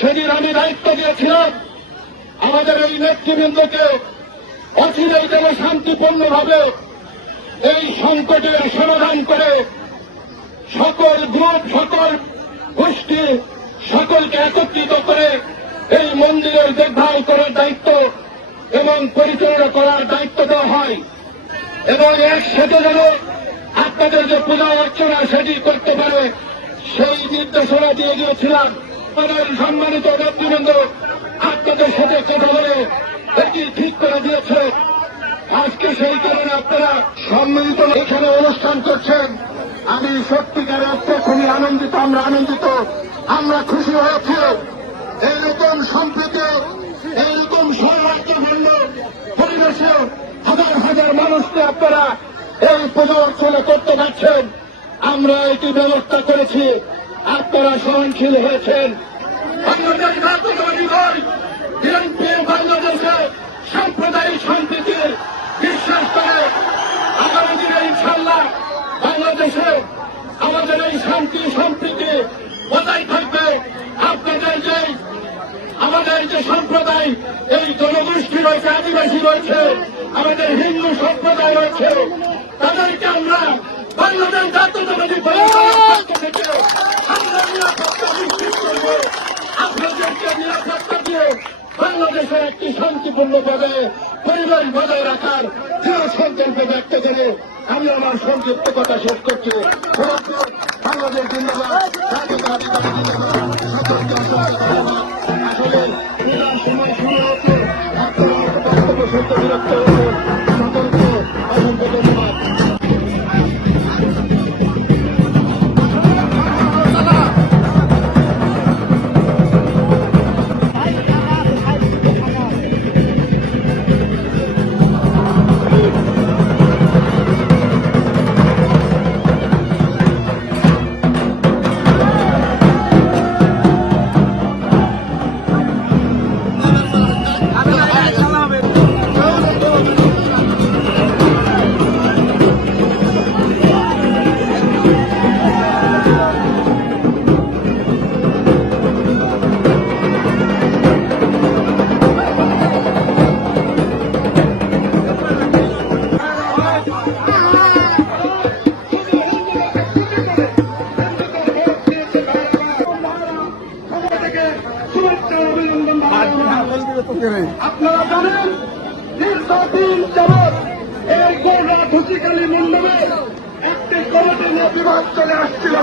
সেদিন আমি দায়িত্ব দিয়েছিলাম আমাদের এই নেতৃবৃন্দকে অচিরেই যেন শান্তিপূর্ণভাবে এই সংকটের সমাধান করে সকল গ্রুপ, সকল গোষ্ঠী, সকলকে একত্রিত করে এই মন্দিরের দেখভাল করার দায়িত্ব এবং পরিচালনা করার দায়িত্ব দেওয়া হয় এবং একসাথে যেন আপনাদের যে পূজা অর্চনা সেটি করতে পারে, সেই নির্দেশনা দিয়ে গিয়েছিলাম। সম্মানিত নেতৃবৃন্দ, আপনাদের সাথে কথা বলে এটি ঠিক করে দিয়েছে। আজকে সেই কারণে আপনারা সম্মিলিত এখানে অনুষ্ঠান করছেন। আমি সত্যিকার অর্থে খুবই আনন্দিত, আমরা আনন্দিত, আমরা খুশি হয়েছি। এইরকম সম্প্রীতি, এইরকম সৌভাগ্যপূর্ণ পরিবেশে হাজার হাজার মানুষকে আপনারা এই পুজো অর্চনা করতে পারছেন। আমরা এটি ব্যবস্থা করেছি। আপনারা সহনশীল হয়েছেন। বাংলাদেশ জাতীয়তাবাদী দল বিএনপি বাংলাদেশে সাম্প্রদায়িক সম্প্রীতির বিশ্বাস করে। আগামী দিনে ইনশাল্লাহ বাংলাদেশে আমাদের এই শান্তি সম্প্রীতি বজায় থাকবে। আপনাদের যে, আমাদের যে সম্প্রদায়, এই জনগোষ্ঠী রয়েছে, আদিবাসী রয়েছে, আমাদের হিন্দু সম্প্রদায় রয়েছে, তাদেরকে আমরা বাংলাদেশ জাতীয়তাবাদী বাংলাদেশের একটি শান্তিপূর্ণভাবে পরিবেশ বজায় রাখার দৃঢ় সংকল্প ব্যক্ত করে আমি আমার সংক্ষিপ্ত কথা শেষ করছি। বাংলাদেশ ধন্যবাদ আসলে সময় শুরু হয়েছে বিরক্ত হয়েছে। আপনারা জানেন দীর্ঘদিন যাবৎ এই গোড়া ধুচিকালী মণ্ডপে একটি কমিটি নিয়ে চলে আসছিল।